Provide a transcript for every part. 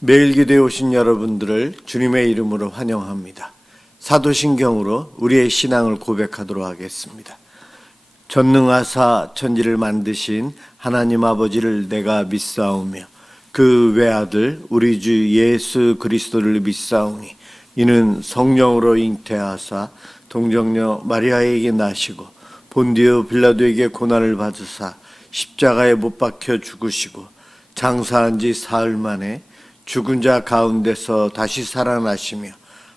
매일 기도에 오신 여러분들을 주님의 이름으로 환영합니다. 사도신경으로 우리의 신앙을 고백하도록 하겠습니다. 전능하사 천지를 만드신 하나님 아버지를 내가 믿사오며 그 외아들 우리 주 예수 그리스도를 믿사오니 이는 성령으로 잉태하사 동정녀 마리아에게 나시고 본디오 빌라도에게 고난을 받으사 십자가에 못 박혀 죽으시고 장사한 지 사흘 만에 죽은 자 가운데서 다시 살아나시며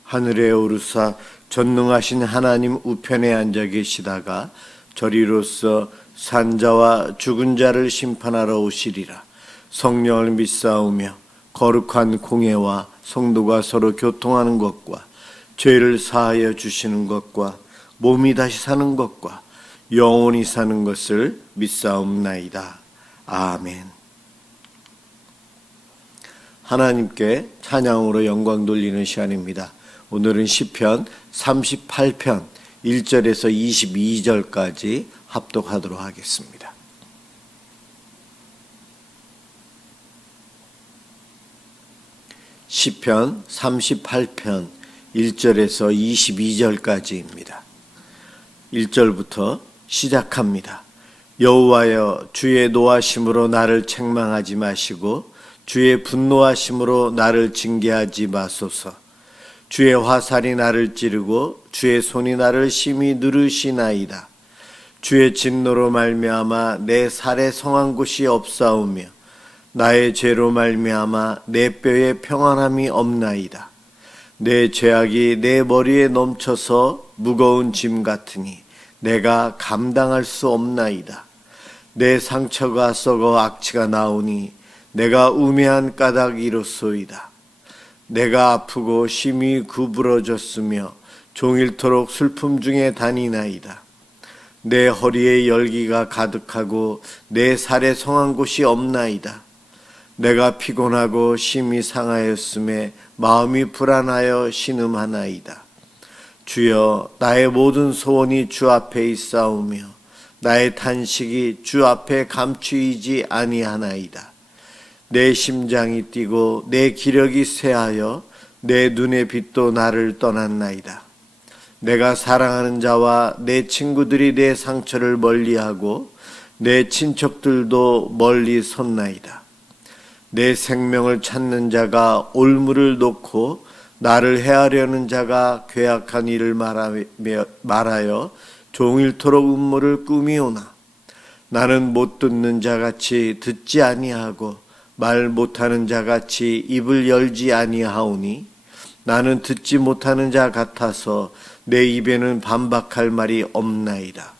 하늘에 오르사 전능하신 하나님 우편에 앉아 계시다가 저리로서 산자와 죽은 자를 심판하러 오시리라. 성령을 믿사오며 거룩한 공예와 성도가 서로 교통하는 것과 죄를 사하여 주시는 것과 몸이 다시 사는 것과 영원히 사는 것을 믿사옵나이다. 아멘. 하나님께 찬양으로 영광 돌리는 시간입니다. 오늘은 시편 38편 1절에서 22절까지 합독하도록 하겠습니다. 시편 38편 1절에서 22절까지입니다. 1절부터 시작합니다. 여호와여, 주의 노하심으로 나를 책망하지 마시고 주의 분노하심으로 나를 징계하지 마소서. 주의 화살이 나를 찌르고 주의 손이 나를 심히 누르시나이다. 주의 진노로 말미암아 내 살에 성한 곳이 없사오며 나의 죄로 말미암아 내 뼈에 평안함이 없나이다. 내 죄악이 내 머리에 넘쳐서 무거운 짐 같으니 내가 감당할 수 없나이다. 내 상처가 썩어 악취가 나오니 내가 우매한 까닭이로소이다. 내가 아프고 심히 구부러졌으며 종일토록 슬픔 중에 다니나이다. 내 허리에 열기가 가득하고 내 살에 성한 곳이 없나이다. 내가 피곤하고 심히 상하였음에 마음이 불안하여 신음하나이다. 주여, 나의 모든 소원이 주 앞에 있사오며 나의 탄식이 주 앞에 감추이지 아니하나이다. 내 심장이 뛰고 내 기력이 쇠하여 내 눈의 빛도 나를 떠났나이다. 내가 사랑하는 자와 내 친구들이 내 상처를 멀리하고 내 친척들도 멀리 섰나이다. 내 생명을 찾는 자가 올무를 놓고 나를 해하려는 자가 괴악한 일을 말하여 종일토록 음모를 꾸미오나 나는 못 듣는 자같이 듣지 아니하고 말 못하는 자같이 입을 열지 아니하오니 나는 듣지 못하는 자 같아서 내 입에는 반박할 말이 없나이다.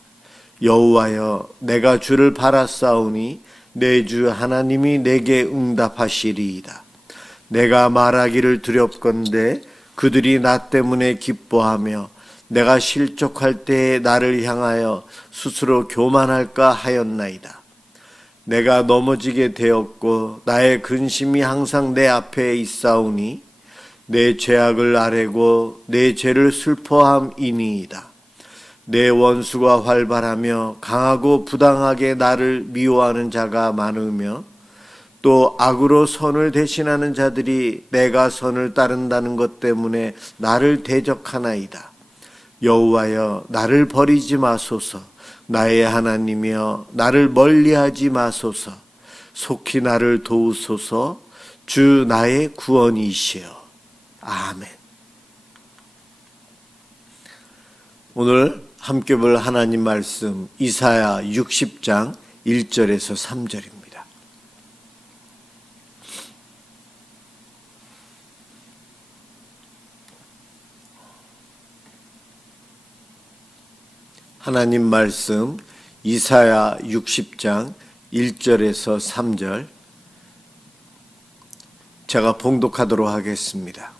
여호와여, 내가 주를 바라싸우니 내 주 하나님이 내게 응답하시리이다. 내가 말하기를 두렵건대 그들이 나 때문에 기뻐하며 내가 실족할 때에 나를 향하여 스스로 교만할까 하였나이다. 내가 넘어지게 되었고 나의 근심이 항상 내 앞에 있사오니 내 죄악을 아뢰고 내 죄를 슬퍼함이니이다. 내 원수가 활발하며 강하고 부당하게 나를 미워하는 자가 많으며 또 악으로 선을 대신하는 자들이 내가 선을 따른다는 것 때문에 나를 대적하나이다. 여호와여, 나를 버리지 마소서. 나의 하나님이여, 나를 멀리하지 마소서. 속히 나를 도우소서. 주 나의 구원이시여. 아멘. 오늘 함께 볼 하나님 말씀 이사야 60장 1절에서 3절입니다. 하나님 말씀 이사야 60장 1절에서 3절 제가 봉독하도록 하겠습니다.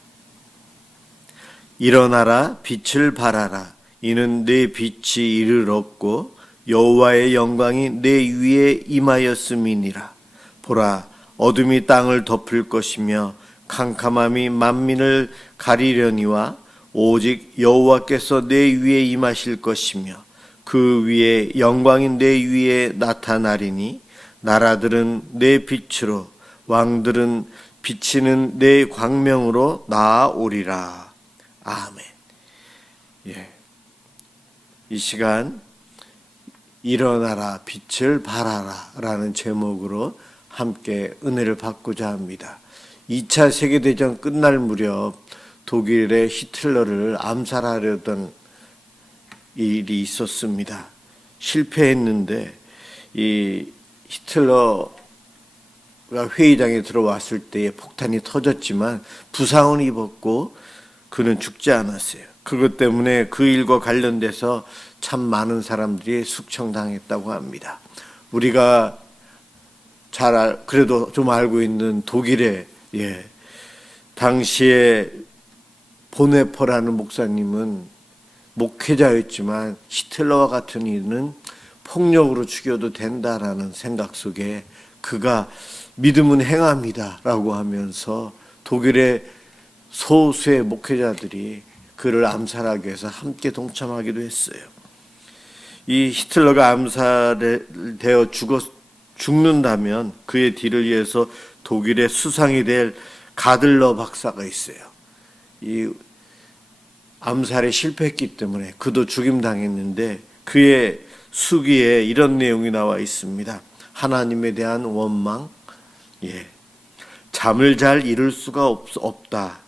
일어나라, 빛을 발하라. 이는 내 빛이 이를 얻고 여호와의 영광이 내 위에 임하였음이니라. 보라, 어둠이 땅을 덮을 것이며 캄캄함이 만민을 가리려니와 오직 여호와께서 내 위에 임하실 것이며 그 위에 영광이 내 위에 나타나리니 나라들은 내 빛으로 왕들은 비치는 내 광명으로 나아오리라. 아멘. 예. 이 시간 일어나라 빛을 발하라 라는 제목으로 함께 은혜를 받고자 합니다. 2차 세계대전 끝날 무렵 독일의 히틀러를 암살하려던 일이 있었습니다. 실패했는데 이 히틀러가 회의장에 들어왔을 때에 폭탄이 터졌지만 부상을 입었고 그는 죽지 않았어요. 그것 때문에 그 일과 관련돼서 참 많은 사람들이 숙청당했다고 합니다. 우리가 그래도 좀 알고 있는 독일의 당시에 보네퍼라는 목사님은 목회자였지만 히틀러와 같은 이는 폭력으로 죽여도 된다라는 생각 속에 그가 믿음은 행함이다라고 하면서 독일의 소수의 목회자들이 그를 암살하기 위해서 함께 동참하기도 했어요. 이 히틀러가 암살되어 죽는다면 그의 뒤를 이어서 독일의 수상이 될 가들러 박사가 있어요. 이 암살에 실패했기 때문에 그도 죽임당했는데 그의 수기에 이런 내용이 나와 있습니다. 하나님에 대한 원망, 잠을 잘 이룰 수가 없다.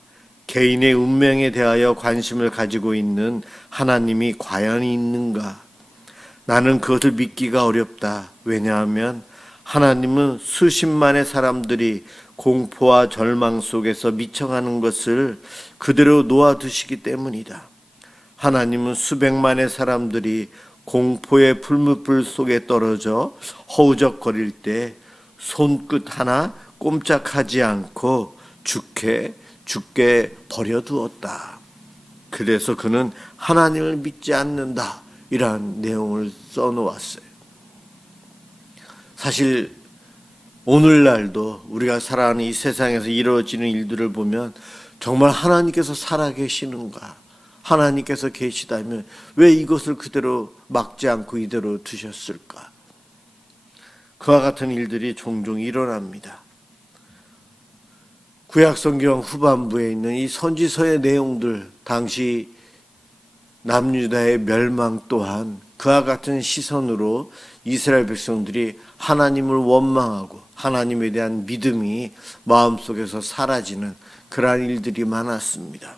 개인의 운명에 대하여 관심을 가지고 있는 하나님이 과연 있는가? 나는 그것을 믿기가 어렵다. 왜냐하면 하나님은 수십만의 사람들이 공포와 절망 속에서 미쳐가는 것을 그대로 놓아두시기 때문이다. 하나님은 수백만의 사람들이 공포의 풀무불 속에 떨어져 허우적거릴 때 손끝 하나 꼼짝하지 않고 죽게 버려두었다. 그래서 그는 하나님을 믿지 않는다. 이러한 내용을 써놓았어요. 사실 오늘날도 우리가 살아가는 이 세상에서 이루어지는 일들을 보면 정말 하나님께서 살아계시는가? 하나님께서 계시다면 왜 이것을 그대로 막지 않고 이대로 두셨을까? 그와 같은 일들이 종종 일어납니다. 구약성경 후반부에 있는 이 선지서의 내용들, 당시 남유다의 멸망 또한 그와 같은 시선으로 이스라엘 백성들이 하나님을 원망하고 하나님에 대한 믿음이 마음속에서 사라지는 그러한 일들이 많았습니다.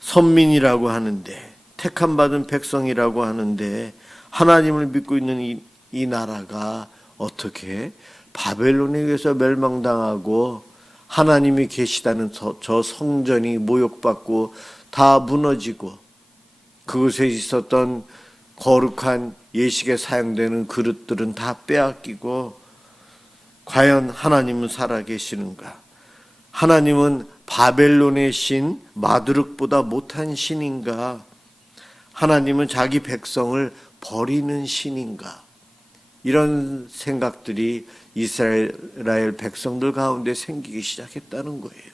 선민이라고 하는데, 택함 받은 백성이라고 하는데 하나님을 믿고 있는 이 나라가 어떻게 바벨론에 의해서 멸망당하고 하나님이 계시다는 저 성전이 모욕받고 다 무너지고 그곳에 있었던 거룩한 예식에 사용되는 그릇들은 다 빼앗기고 과연 하나님은 살아계시는가? 하나님은 바벨론의 신 마두륵보다 못한 신인가? 하나님은 자기 백성을 버리는 신인가? 이런 생각들이 이스라엘 백성들 가운데 생기기 시작했다는 거예요.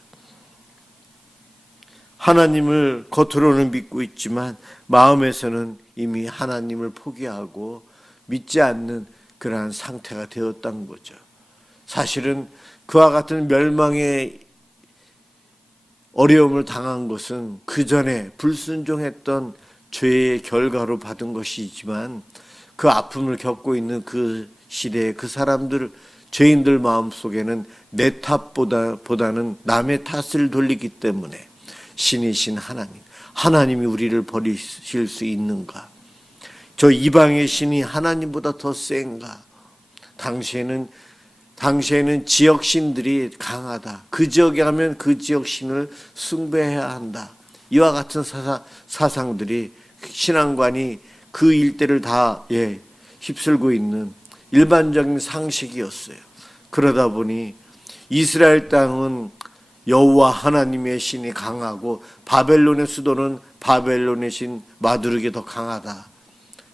하나님을 겉으로는 믿고 있지만 마음에서는 이미 하나님을 포기하고 믿지 않는 그러한 상태가 되었다는 거죠. 사실은 그와 같은 멸망의 어려움을 당한 것은 그 전에 불순종했던 죄의 결과로 받은 것이지만 그 아픔을 겪고 있는 그 시대에 그 사람들, 죄인들 마음속에는 내 탓보다는 남의 탓을 돌리기 때문에 신이신 하나님이 우리를 버리실 수 있는가? 저 이방의 신이 하나님보다 더 센가? 당시에는 지역 신들이 강하다. 그 지역에 가면 그 지역 신을 숭배해야 한다. 이와 같은 사상들이 신앙관이 그 일대를 다 휩쓸고 있는 일반적인 상식이었어요. 그러다 보니 이스라엘 땅은 여호와 하나님의 신이 강하고 바벨론의 수도는 바벨론의 신 마두르게 더 강하다.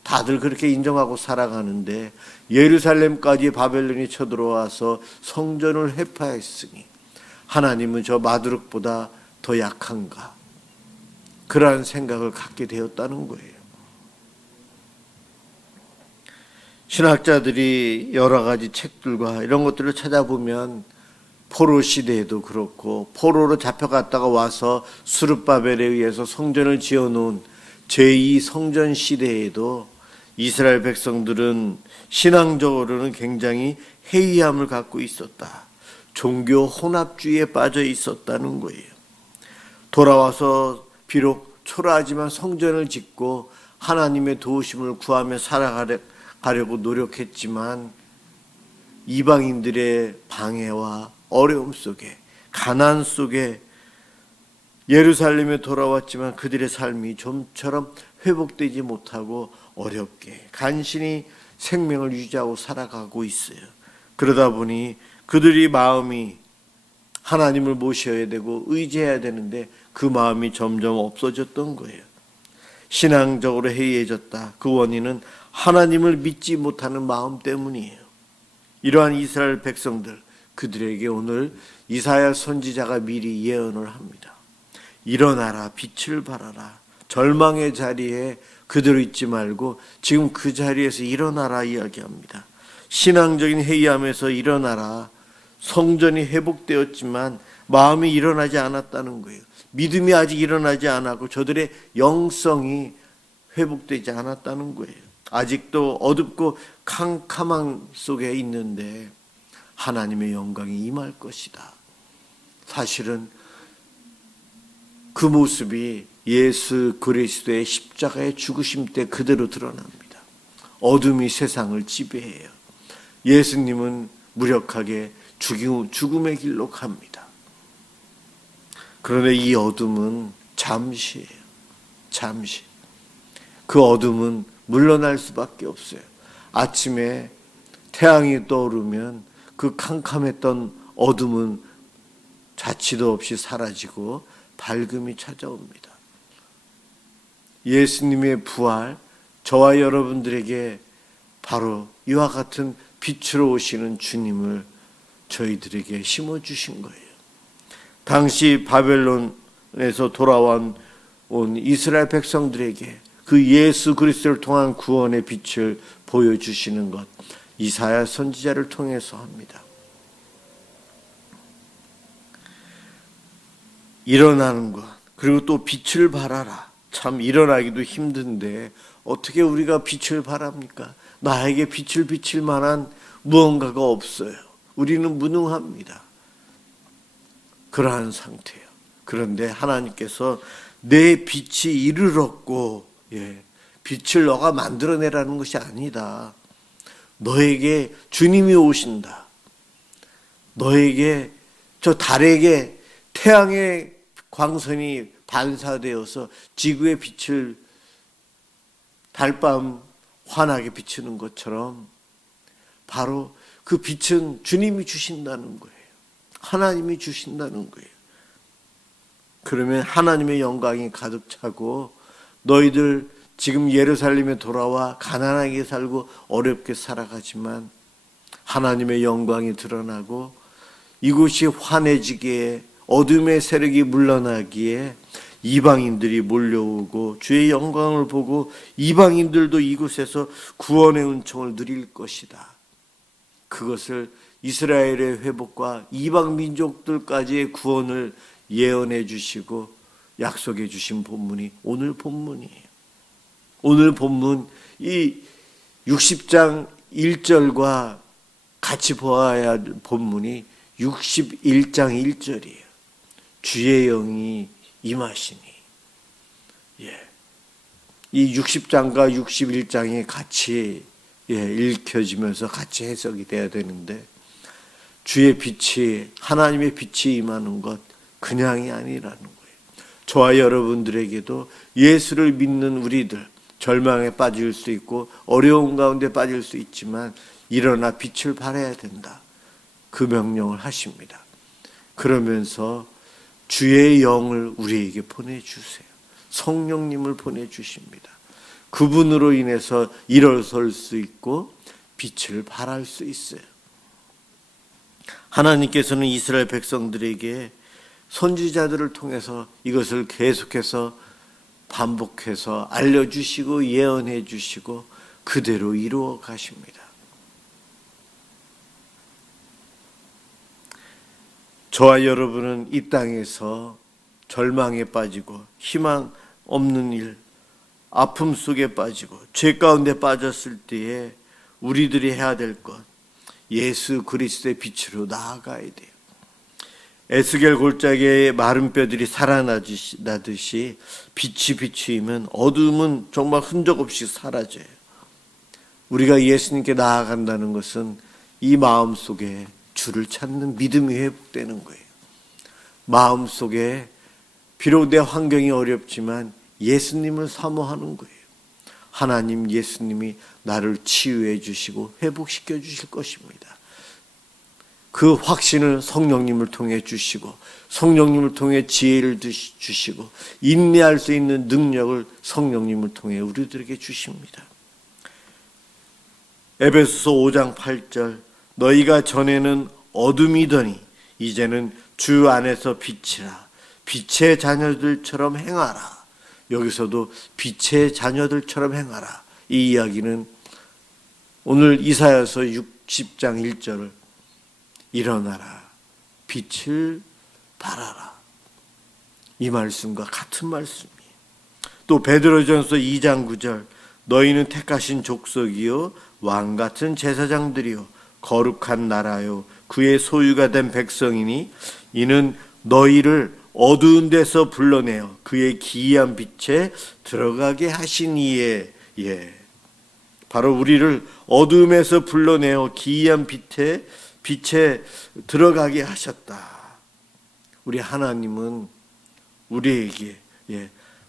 다들 그렇게 인정하고 살아가는데 예루살렘까지 바벨론이 쳐들어와서 성전을 회파했으니 하나님은 저 마두륵보다 더 약한가? 그러한 생각을 갖게 되었다는 거예요. 신학자들이 여러 가지 책들과 이런 것들을 찾아보면 포로 시대에도 그렇고 포로로 잡혀갔다가 와서 수르바벨에 의해서 성전을 지어놓은 제2 성전 시대에도 이스라엘 백성들은 신앙적으로는 굉장히 해이함을 갖고 있었다. 종교 혼합주의에 빠져 있었다는 거예요. 돌아와서 비록 초라하지만 성전을 짓고 하나님의 도우심을 구하며 살아가려고 노력했지만 이방인들의 방해와 어려움 속에, 가난 속에 예루살렘에 돌아왔지만 그들의 삶이 좀처럼 회복되지 못하고 어렵게 간신히 생명을 유지하고 살아가고 있어요. 그러다 보니 그들이 마음이 하나님을 모셔야 되고 의지해야 되는데 그 마음이 점점 없어졌던 거예요. 신앙적으로 해이해졌다. 그 원인은 하나님을 믿지 못하는 마음 때문이에요. 이러한 이스라엘 백성들, 그들에게 오늘 이사야 선지자가 미리 예언을 합니다. 일어나라, 빛을 발하라. 절망의 자리에 그대로 있지 말고 지금 그 자리에서 일어나라 이야기합니다. 신앙적인 해이함에서 일어나라. 성전이 회복되었지만 마음이 일어나지 않았다는 거예요. 믿음이 아직 일어나지 않았고 저들의 영성이 회복되지 않았다는 거예요. 아직도 어둡고 캄캄한 속에 있는데 하나님의 영광이 임할 것이다. 사실은 그 모습이 예수 그리스도의 십자가의 죽으심 때 그대로 드러납니다. 어둠이 세상을 지배해요. 예수님은 무력하게 죽음의 길로 갑니다. 그런데 이 어둠은 잠시예요. 잠시. 그 어둠은 물러날 수밖에 없어요. 아침에 태양이 떠오르면 그 캄캄했던 어둠은 자취도 없이 사라지고 밝음이 찾아옵니다. 예수님의 부활, 저와 여러분들에게 바로 이와 같은 빛으로 오시는 주님을 저희들에게 심어주신 거예요. 당시 바벨론에서 돌아온 이스라엘 백성들에게 그 예수 그리스도를 통한 구원의 빛을 보여주시는 것, 이사야 선지자를 통해서 합니다. 일어나는 것, 그리고 또 빛을 발하라. 참 일어나기도 힘든데 어떻게 우리가 빛을 발합니까? 나에게 빛을 비칠 만한 무언가가 없어요. 우리는 무능합니다. 그러한 상태예요. 그런데 하나님께서 내 빛이 이르렀고, 빛을 너가 만들어내라는 것이 아니다. 너에게 주님이 오신다. 너에게 저 달에게 태양의 광선이 반사되어서 지구의 빛을 달밤 환하게 비추는 것처럼 바로 그 빛은 주님이 주신다는 거예요. 하나님이 주신다는 거예요. 그러면 하나님의 영광이 가득 차고 너희들 지금 예루살렘에 돌아와 가난하게 살고 어렵게 살아가지만 하나님의 영광이 드러나고 이곳이 환해지기에 어둠의 세력이 물러나기에 이방인들이 몰려오고 주의 영광을 보고 이방인들도 이곳에서 구원의 은총을 누릴 것이다. 그것을 이스라엘의 회복과 이방 민족들까지의 구원을 예언해 주시고 약속해 주신 본문이 오늘 본문이에요. 오늘 본문 이 60장 1절과 같이 보아야 할 본문이 61장 1절이에요. 주의 영이 임하시니. 이 60장과 61장이 같이 읽혀지면서 같이 해석이 돼야 되는데 주의 빛이 하나님의 빛이 임하는 것 그냥이 아니라는 거예요. 저와 여러분들에게도 예수를 믿는 우리들 절망에 빠질 수 있고 어려운 가운데 빠질 수 있지만 일어나 빛을 발해야 된다. 그 명령을 하십니다. 그러면서 주의 영을 우리에게 보내주세요. 성령님을 보내주십니다. 그분으로 인해서 일어설 수 있고 빛을 발할 수 있어요. 하나님께서는 이스라엘 백성들에게 선지자들을 통해서 이것을 계속해서 반복해서 알려주시고 예언해 주시고 그대로 이루어 가십니다. 저와 여러분은 이 땅에서 절망에 빠지고 희망 없는 일, 아픔 속에 빠지고 죄 가운데 빠졌을 때에 우리들이 해야 될 것, 예수 그리스도의 빛으로 나아가야 돼요. 에스겔 골짜기에 마른 뼈들이 살아나듯이 빛이 비추이면 어둠은 정말 흔적 없이 사라져요. 우리가 예수님께 나아간다는 것은 이 마음 속에 주를 찾는 믿음이 회복되는 거예요. 마음 속에 비록 내 환경이 어렵지만 예수님을 사모하는 거예요. 하나님 예수님이 나를 치유해 주시고 회복시켜 주실 것입니다. 그 확신을 성령님을 통해 주시고 성령님을 통해 지혜를 주시고 인내할 수 있는 능력을 성령님을 통해 우리들에게 주십니다. 에베소서 5장 8절 너희가 전에는 어둠이더니 이제는 주 안에서 빛이라 빛의 자녀들처럼 행하라. 여기서도 빛의 자녀들처럼 행하라. 이 이야기는 오늘 이사야서 60장 1절을 일어나라 빛을 발하라 이 말씀과 같은 말씀이에요. 또 베드로전서 2장 9절 너희는 택하신 족속이요 왕같은 제사장들이요 거룩한 나라요 그의 소유가 된 백성이니 이는 너희를 어두운 데서 불러내어 그의 기이한 빛에 들어가게 하시니에 바로 우리를 어둠에서 불러내어 기이한 빛에 들어가게 하셨다. 우리 하나님은 우리에게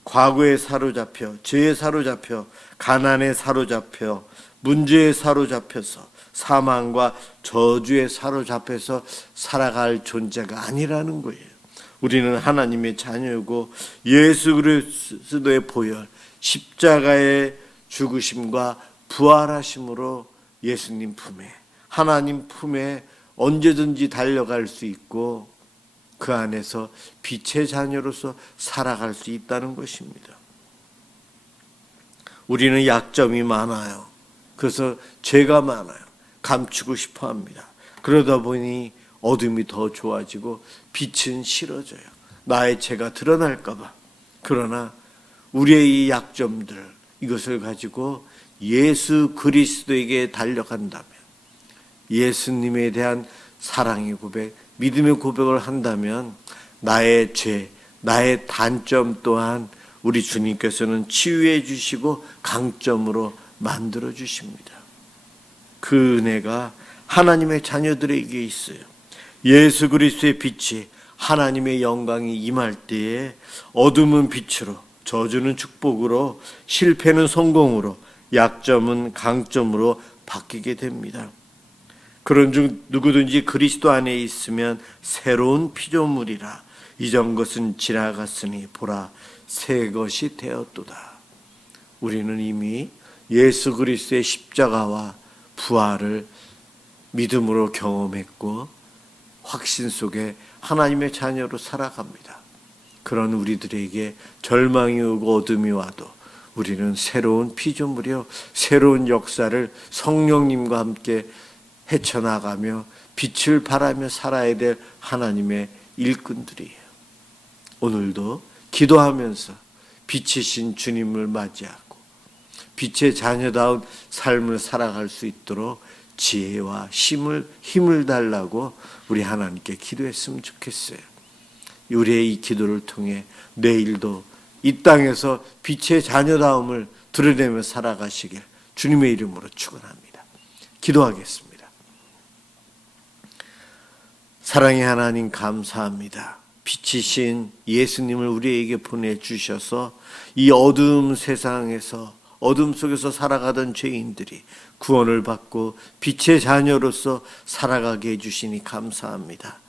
과거에 사로잡혀 죄에 사로잡혀 가난에 사로잡혀 문제에 사로잡혀서 사망과 저주에 사로잡혀서 살아갈 존재가 아니라는 거예요. 우리는 하나님의 자녀이고 예수 그리스도의 보혈 십자가의 죽으심과 부활하심으로 예수님 품에 하나님 품에 언제든지 달려갈 수 있고 그 안에서 빛의 자녀로서 살아갈 수 있다는 것입니다. 우리는 약점이 많아요. 그래서 죄가 많아요. 감추고 싶어 합니다. 그러다 보니 어둠이 더 좋아지고 빛은 싫어져요. 나의 죄가 드러날까 봐. 그러나 우리의 이 약점들 이것을 가지고 예수 그리스도에게 달려간다면 예수님에 대한 사랑의 고백, 믿음의 고백을 한다면 나의 죄, 나의 단점 또한 우리 주님께서는 치유해 주시고 강점으로 만들어 주십니다. 그 은혜가 하나님의 자녀들에게 있어요. 예수 그리스도의 빛이 하나님의 영광이 임할 때에 어둠은 빛으로, 저주는 축복으로, 실패는 성공으로, 약점은 강점으로 바뀌게 됩니다. 그런즉 누구든지 그리스도 안에 있으면 새로운 피조물이라. 이전 것은 지나갔으니 보라 새 것이 되었도다. 우리는 이미 예수 그리스도의 십자가와 부활을 믿음으로 경험했고 확신 속에 하나님의 자녀로 살아갑니다. 그런 우리들에게 절망이 오고 어둠이 와도 우리는 새로운 피조물이요 새로운 역사를 성령님과 함께 헤쳐나가며 빛을 발하며 살아야 될 하나님의 일꾼들이에요. 오늘도 기도하면서 빛이신 주님을 맞이하고 빛의 자녀다운 삶을 살아갈 수 있도록 지혜와 힘을 달라고 우리 하나님께 기도했으면 좋겠어요. 우리의 이 기도를 통해 내일도 이 땅에서 빛의 자녀다움을 드러내며 살아가시길 주님의 이름으로 축원합니다. 기도하겠습니다. 사랑의 하나님 감사합니다. 빛이신 예수님을 우리에게 보내주셔서 이 어두운 세상에서 어둠 속에서 살아가던 죄인들이 구원을 받고 빛의 자녀로서 살아가게 해주시니 감사합니다.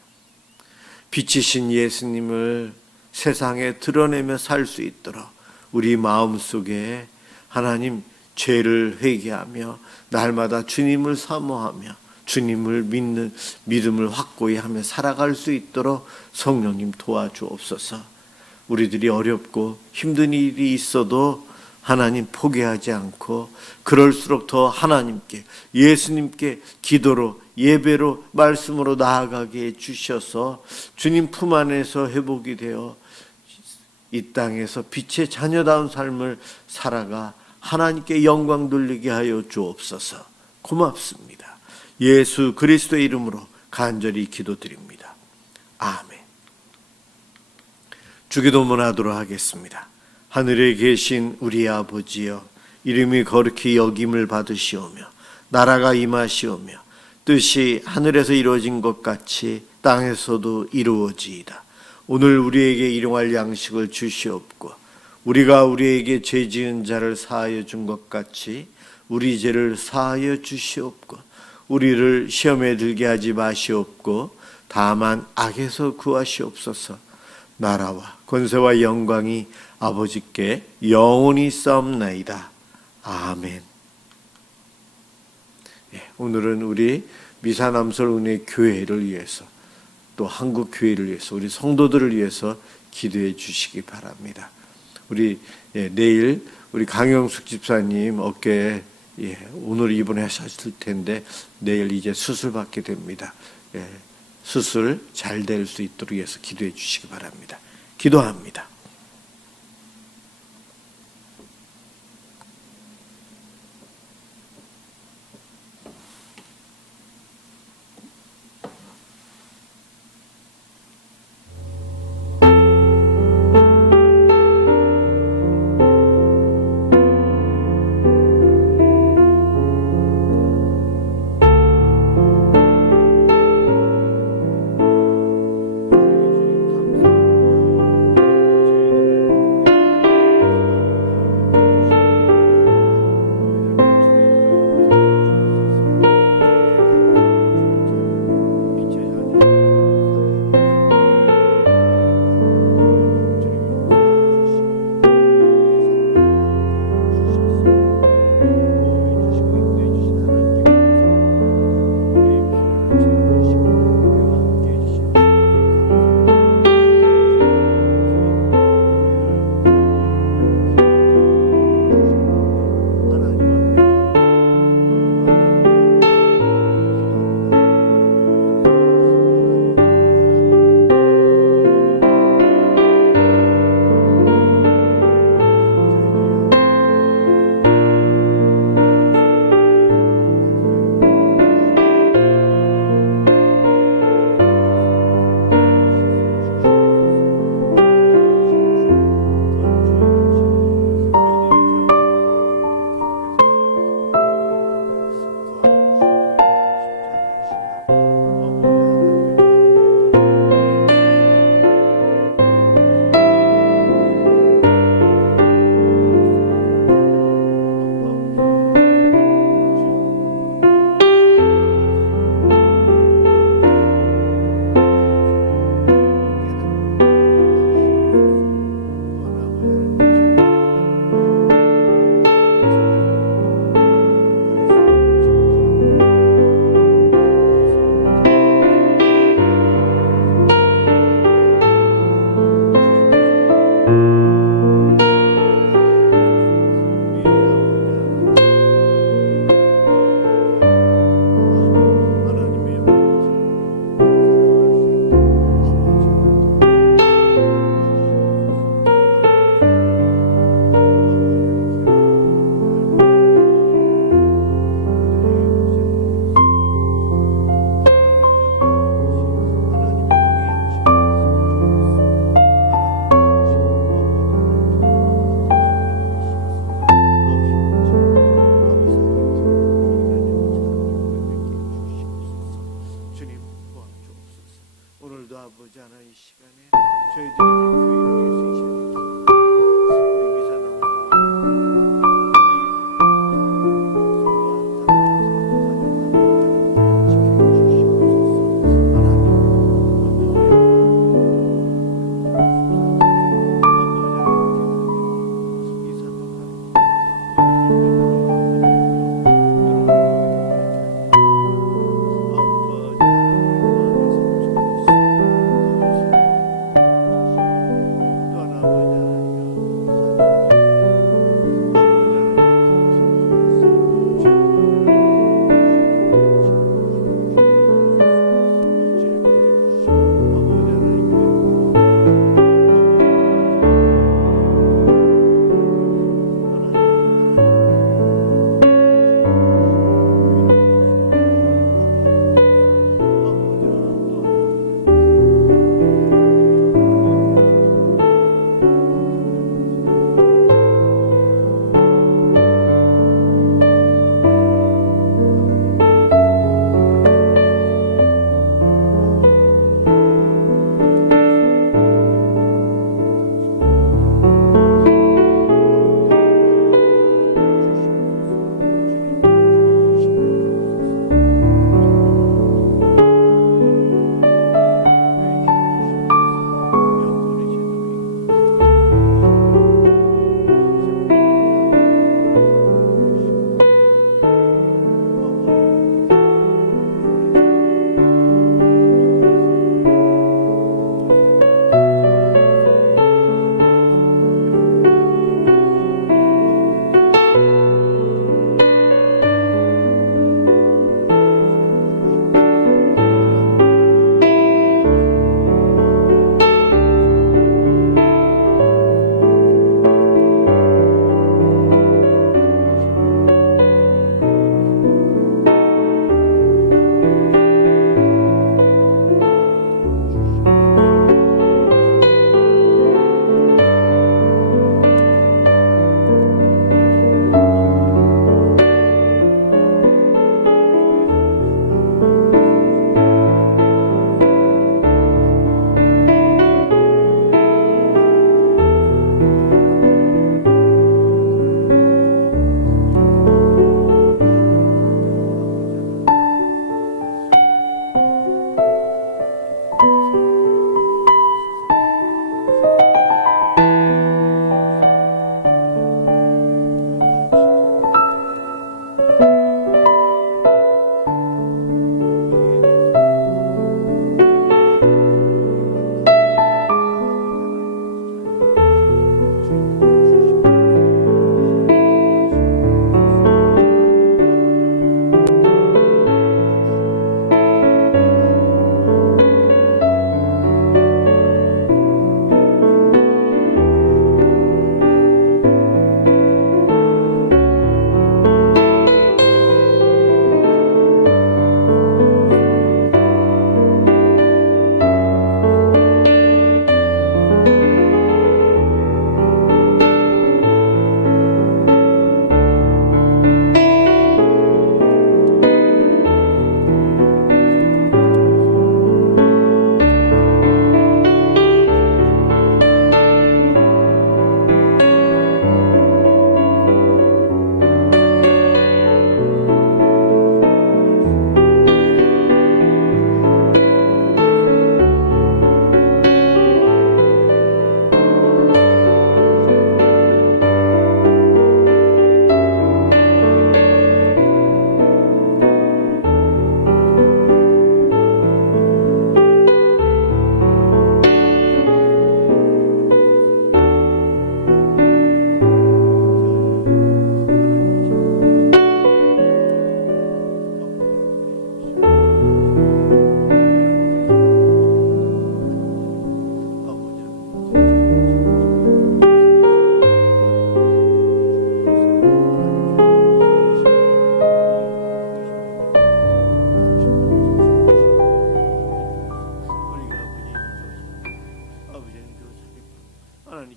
빛이신 예수님을 세상에 드러내며 살 수 있도록 우리 마음속에 하나님 죄를 회개하며 날마다 주님을 사모하며 주님을 믿는 믿음을 확고히 하며 살아갈 수 있도록 성령님 도와주옵소서. 우리들이 어렵고 힘든 일이 있어도 하나님 포기하지 않고 그럴수록 더 하나님께, 예수님께 기도로, 예배로, 말씀으로 나아가게 해주셔서 주님 품 안에서 회복이 되어 이 땅에서 빛의 자녀다운 삶을 살아가 하나님께 영광 돌리게 하여 주옵소서. 고맙습니다. 예수 그리스도의 이름으로 간절히 기도드립니다. 아멘. 주기도문 하도록 하겠습니다. 하늘에 계신 우리 아버지여, 이름이 거룩히 여김을 받으시오며 나라가 임하시오며 뜻이 하늘에서 이루어진 것 같이 땅에서도 이루어지이다. 오늘 우리에게 일용할 양식을 주시옵고 우리가 우리에게 죄 지은 자를 사하여 준 것 같이 우리 죄를 사하여 주시옵고 우리를 시험에 들게 하지 마시옵고 다만 악에서 구하시옵소서. 나라와 권세와 영광이 아버지께 영원히 싸움나이다. 아멘. 오늘은 우리 미사남설 은혜 교회를 위해서 또 한국 교회를 위해서 우리 성도들을 위해서 기도해 주시기 바랍니다. 우리 내일 우리 강영숙 집사님 어깨에 오늘 입원하셨을 텐데 내일 이제 수술 받게 됩니다. 수술 잘 될 수 있도록 위해서 기도해 주시기 바랍니다. 기도합니다.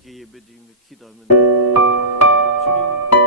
이렇게 예배드리며 기도하면 주님